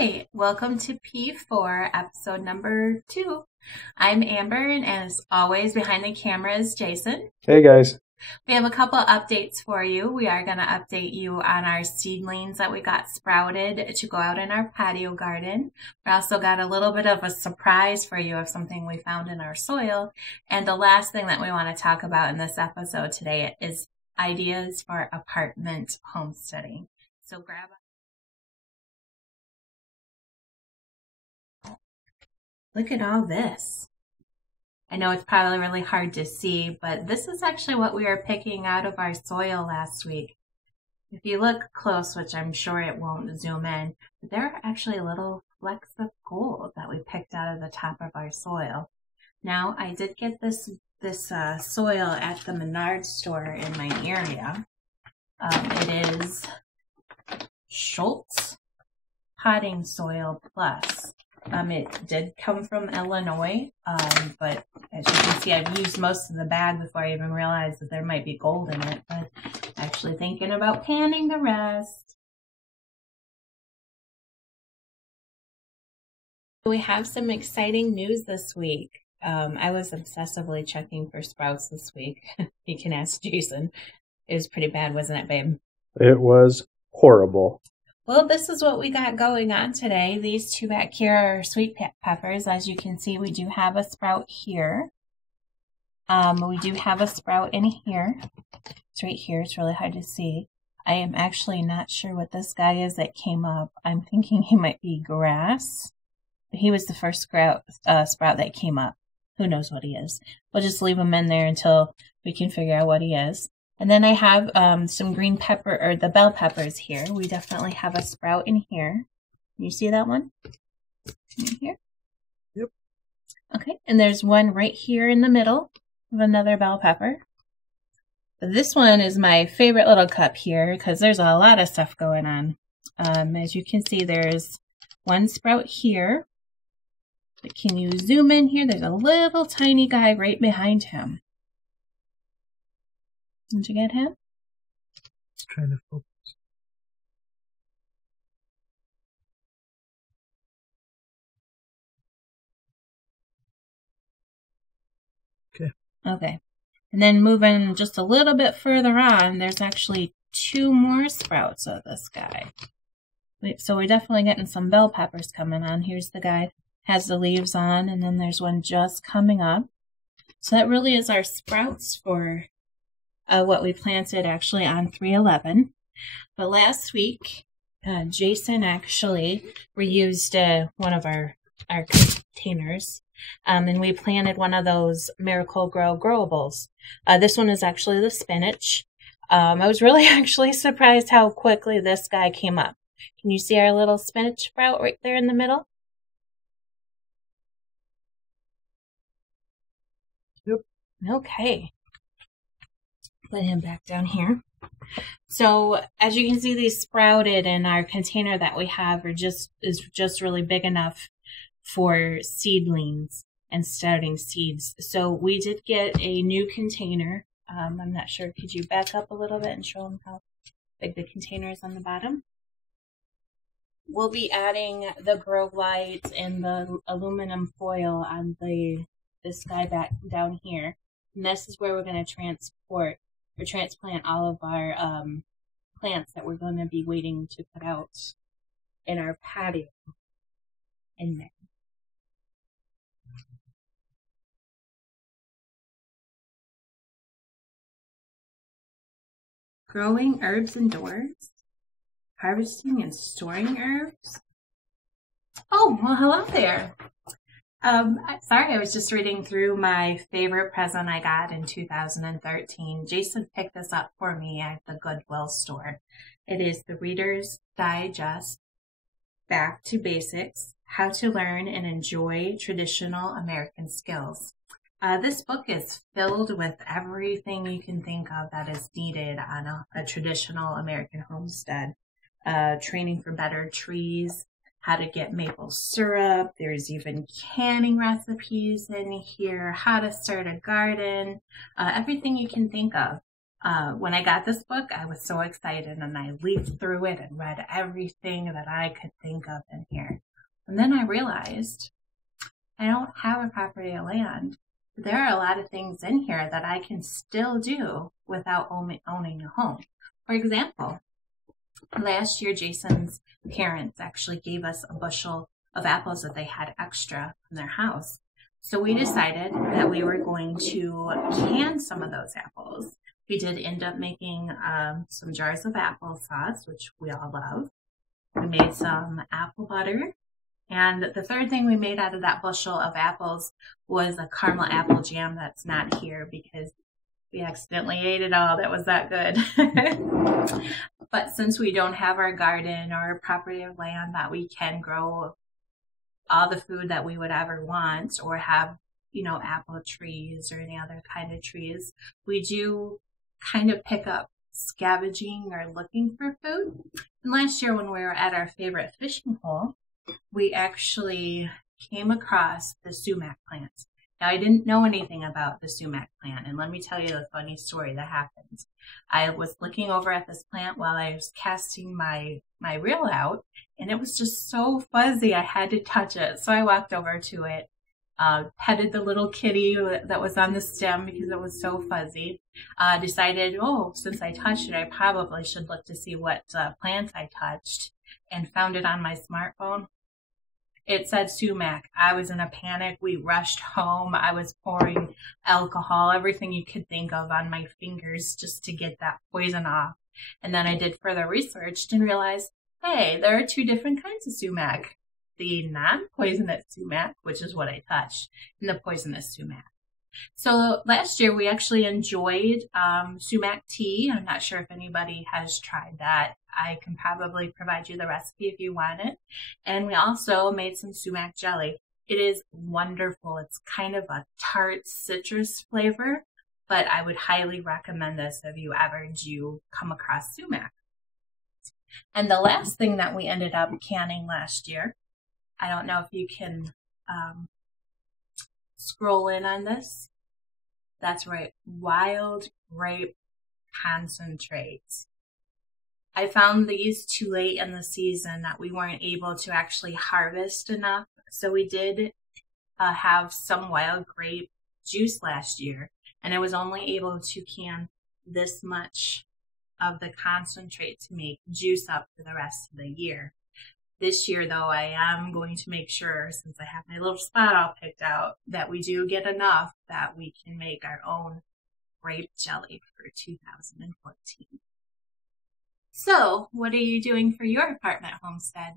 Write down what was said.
Hi, welcome to P4, episode number 2. I'm Amber, and as always, behind the camera is Jason. Hey guys. We have a couple updates for you. We are going to update you on our seedlings that we got sprouted to go out in our patio garden. We also got a little bit of a surprise for you of something we found in our soil. And the last thing that we want to talk about in this episode today is ideas for apartment homesteading. So grab Look at all this. I know it's probably really hard to see, but this is actually what we were picking out of our soil last week. If you look close, which I'm sure it won't zoom in, but there are actually little flecks of gold that we picked out of the top of our soil. Now, I did get this soil at the Menards store in my area. It is Schultz Potting Soil Plus. It did come from Illinois, but as you can see, I've used most of the bag before I even realized that there might be gold in it, but actually thinking about panning the rest. We have some exciting news this week. I was obsessively checking for sprouts this week. You can ask Jason. It was pretty bad, wasn't it, babe? It was horrible. Well, this is what we got going on today. These two back here are sweet peppers. As you can see, we do have a sprout here. We do have a sprout in here. It's right here. It's really hard to see. I am actually not sure what this guy is that came up. I'm thinking he might be grass. But he was the first sprout that came up. Who knows what he is? We'll just leave him in there until we can figure out what he is. And then I have some green pepper, or the bell peppers here. We definitely have a sprout in here. Can you see that one? In here? Yep. Okay, and there's one right here in the middle of another bell pepper. This one is my favorite little cup here because there's a lot of stuff going on. As you can see, there's one sprout here. But can you zoom in here? There's a little tiny guy right behind him. Did you get him? Trying to focus. Okay. Okay. And then moving just a little bit further on, there's actually 2 more sprouts of this guy. So we're definitely getting some bell peppers coming on. Here's the guy, has the leaves on, and then there's one just coming up. So that really is our sprouts for what we planted actually on 3/11. But last week, Jason actually reused one of our containers, and we planted one of those Miracle Grow growables. This one is actually the spinach. I was really actually surprised how quickly this guy came up. Can you see our little spinach sprout right there in the middle? Yep. Okay. Put him back down here. So as you can see, these sprouted, and our container that we have is just really big enough for seedlings and starting seeds. So we did get a new container. I'm not sure. Could you back up a little bit and show them how big the container is on the bottom? We'll be adding the grow lights and the aluminum foil on this guy back down here. And this is where we're going to transplant all of our plants that we're going to be waiting to put out in our patio in May. Growing herbs indoors, harvesting and storing herbs. Oh, well, hello there. Sorry, I was just reading through my favorite present I got in 2013. Jason picked this up for me at the Goodwill store. It is the Reader's Digest Back to Basics, How to Learn and Enjoy Traditional American Skills. This book is filled with everything you can think of that is needed on a traditional American homestead. Training for better trees, how to get maple syrup. There's even canning recipes in here, how to start a garden, everything you can think of. When I got this book, I was so excited and I leafed through it and read everything that I could think of in here. And then I realized I don't have a property of land. There are a lot of things in here that I can still do without owning a home. For example, last year, Jason's parents actually gave us a bushel of apples that they had extra in their house. So we decided that we were going to can some of those apples. We did end up making some jars of applesauce, which we all love. We made some apple butter. And the third thing we made out of that bushel of apples was a caramel apple jam that's not here because we accidentally ate it all. That was that good. But since we don't have our garden or a property of land that we can grow all the food that we would ever want or have, apple trees or any other kind of trees, we do kind of pick up scavenging or looking for food. And last year when we were at our favorite fishing hole, we actually came across the sumac plant. Now, I didn't know anything about the sumac plant, and let me tell you a funny story that happened. I was looking over at this plant while I was casting my reel out, and it was just so fuzzy I had to touch it. So I walked over to it, petted the little kitty that was on the stem because it was so fuzzy. Decided, since I touched it, I probably should look to see what plants I touched, and found it on my smartphone. It said sumac. I was in a panic. We rushed home. I was pouring alcohol, everything you could think of on my fingers just to get that poison off. And then I did further research and realized, hey, there are two different kinds of sumac. The non-poisonous sumac, which is what I touched, and the poisonous sumac. So last year we actually enjoyed sumac tea. I'm not sure if anybody has tried that. I can probably provide you the recipe if you want it. And we also made some sumac jelly. It is wonderful. It's kind of a tart citrus flavor, but I would highly recommend this if you ever do come across sumac. And the last thing that we ended up canning last year, I don't know if you can scroll in on this. That's right, wild grape concentrates. I found these too late in the season that we weren't able to actually harvest enough. So we did have some wild grape juice last year, and I was only able to can this much of the concentrate to make juice up for the rest of the year. This year, though, I am going to make sure, since I have my little spot all picked out, that we do get enough that we can make our own grape jelly for 2014. So, what are you doing for your apartment homestead?